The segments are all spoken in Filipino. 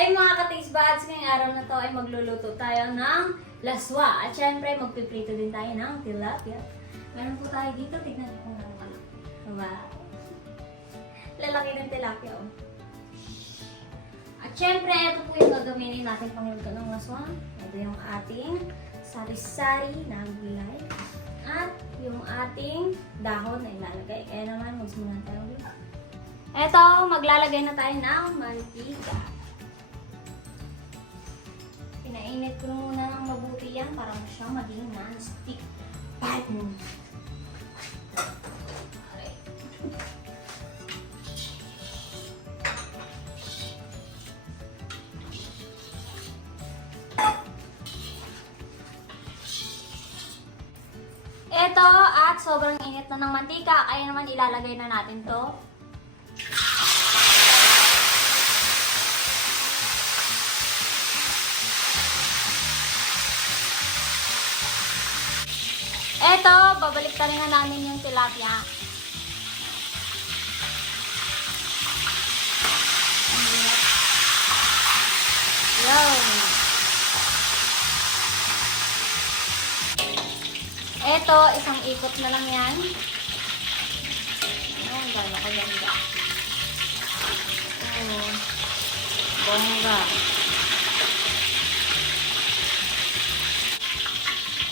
Ay mga ka-taste buds, ngayong araw na to ay magluluto tayo ng laswa. At syempre, magpiprito din tayo ng tilapia. Meron po tayo dito, tignan kung ano ka lang. Diba? Lalaki ng tilapia, oh. At syempre, ito po yung gagamitin natin pangluto ng laswa. Ito yung ating sari-sari na gulay. At yung ating dahon na ilalagay. Kaya naman, magsimulan tayo ulit. Ito, maglalagay na tayo ng mantika. Pinainit ko muna ng mabuti yan para siya maging non-stick pan. Ito, at sobrang init na ng mantika, kaya naman ilalagay na natin to. Eto, babalik na rin na namin yung tilapia. Yun. Eto, isang ikot na lang yan. Ayan, gano'n ko ganda. Oh, bongga.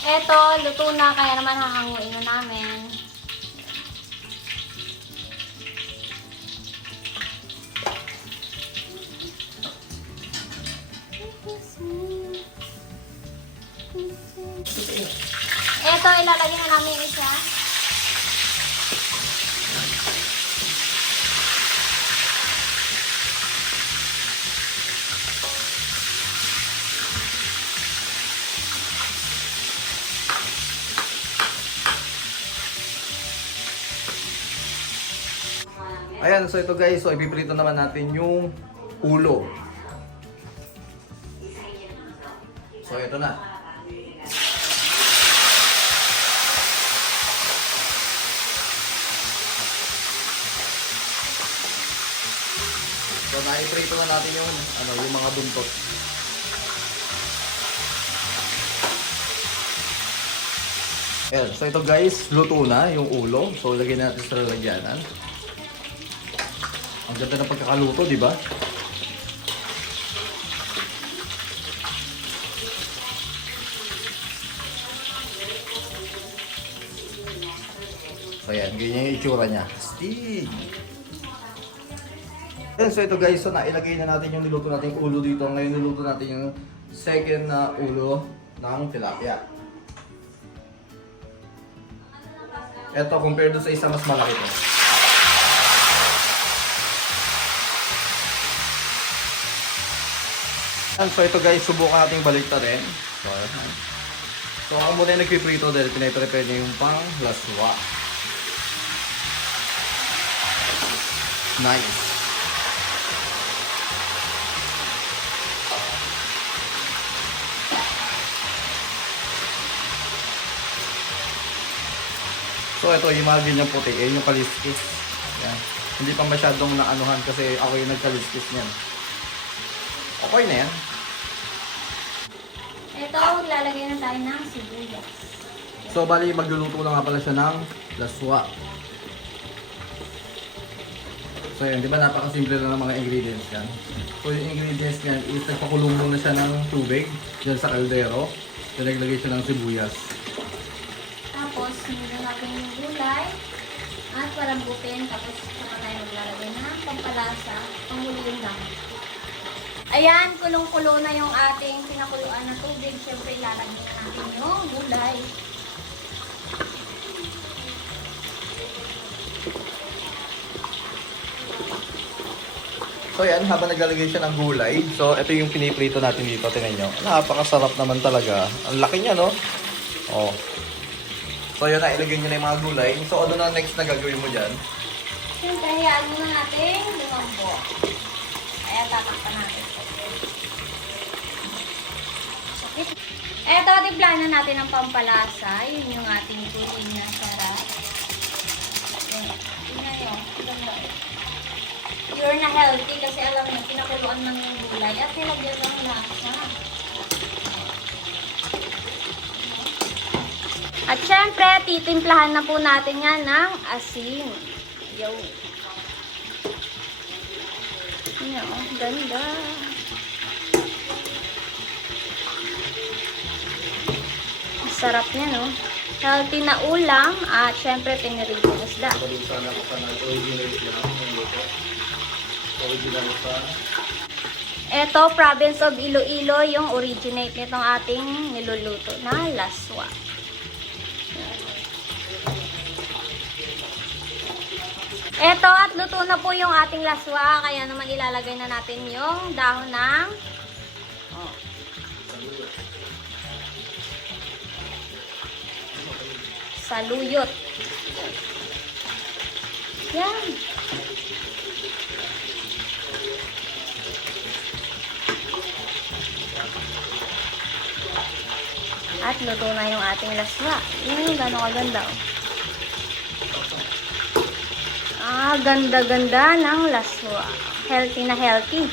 Eto, luto na, kaya naman hahanguin na namin. Eto, ilalagay na namin yung isa. Ayan, so ito guys, so ipiprito naman natin yung ulo. So ito na. So naiprito na natin yung yung mga buntot. Ayan, so ito guys, luto na yung ulo. So lagyan natin sa lalagyanan. Ang ganda ng pagkakaluto, di ba? So yan, ganyan yung itsura niya. Astig! Yan, so ito guys, so nailagay na natin yung niluto natin ulo dito. Ngayon niluto natin yung second na ulo ng tilapia. Ito, compared sa isa, mas malaki ito. So ito guys, subukan nating baliktarin. So ako muna yung nagpiprito dahil pinaprepare niya yung pang laswa. Nice. So ito, yung mga ganyang puti, yung kaliskis. Yan. Hindi pa masyadong naanuhan kasi ako yung nagkaliskis niyan. Okay na yan. Ito, lalagay na tayo ng sibuyas. So bali, magluluto na nga pala siya ng laswa. So yun, di ba napakasimple lang ng mga ingredients yan. So yung ingredients niyan is nagpakulong muna siya ng tubig dyan sa kaldero. So naglagay siya ng sibuyas. Tapos, sinunod natin yung gulay at palambutin. Tapos, saka tayo maglalagay ng pampalasa, panghuluin lang. Ayan, kulong-kulo na yung ating pinakuluan na tubig. Siyempre, ilalagay na natin yung gulay. So yan, habang naglalagay siya ng gulay, so ito yung piniprito natin dito, tingnan nyo. Napakasarap naman talaga. Ang laki niya, no? Oh. So yun na, ilagay nyo na yung mga gulay. So ano na next na gagawin mo dyan? Siyempre, hayaan muna natin lumambo. Kaya tatakpan natin. Eto, tiplanan natin ang pampalasa. Yun yung ating tuloy na sarap. Tingnan nyo. pure na healthy kasi alam niyo, pinakuluan ng gulay at nilagyan ng lasa. At syempre, titimplahan na po natin yan ng asin. Yo. Yan, oh, ganda. Sarap niya, no? Healthy na ulam at syempre pinirito isda. Sana ko sana original lang ng luto. Original sa Ito, province of Iloilo, yung originate nitong ating niluluto na laswa. Ito, at luto na po yung ating laswa, kaya naman ilalagay na natin yung dahon ng saluyot. Yan. At luto na yung ating laswa. Gano'ng kaganda. Ganda-ganda ng laswa. Healthy na healthy.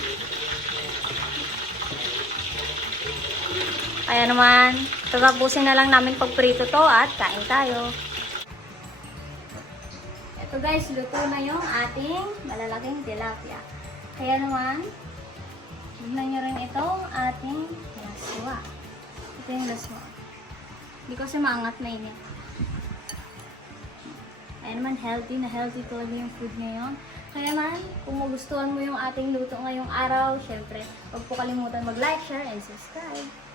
Kaya naman, tatapusin na lang namin pagprito to at kain tayo. Ito guys, luto na yung ating malalaking tilapia. Kaya naman, tignan nyo rin itong ating laswa. Ito yung laswa. Hindi ko kasi maangat na init. Kaya naman, healthy na healthy talaga yung food ngayon. Kaya naman, kung magustuhan mo yung ating luto ngayong araw, syempre, huwag po kalimutan mag-like, share, and subscribe.